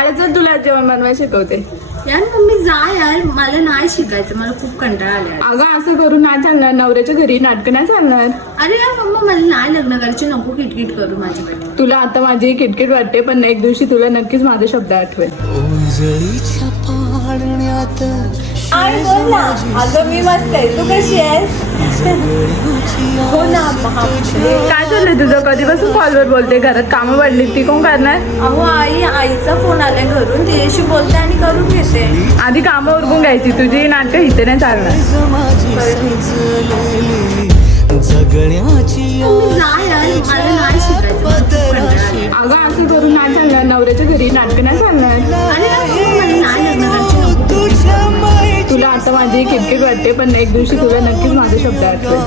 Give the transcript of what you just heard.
जर तुला जेवण बनवायला शिकवते. यार मम्मी जा यार, मला नाही शिकायचं, मला खूप कंटाळा आलाय. अगं असं करून नाही चालणार, नवऱ्याच्या घरी नाटकं नाही चालणार. अरे यार मम्मा, मला नाही लग्न करायची, नको किटकिट करू माझ्याकडे. तुला आता माझी किटकिट वाटते, पण एक दिवशी तुला नक्कीच माझे शब्द आठवेल. अगं मी मस्त आहे, तू कशी आहेस? हो ना. काय चाललंय तुझं? कधीपासून कॉलवर बोलते? घरात कामं वाढली, ती कोण करणार? अहो आईचा फोन आलाय घरून, तिच्याशी बोलते आणि करून घेते. आधी कामं उरकून घ्यायची, तुझी नाटकं इथे नाही चालणार. अगं असं करून नाही चालणार, नवऱ्याच्या घरी नाटकं नाही चालणार. तुला आता माझी किटकिट वाटते, पण एक दिवशी तुला नक्कीच माझे शब्द आठवेल.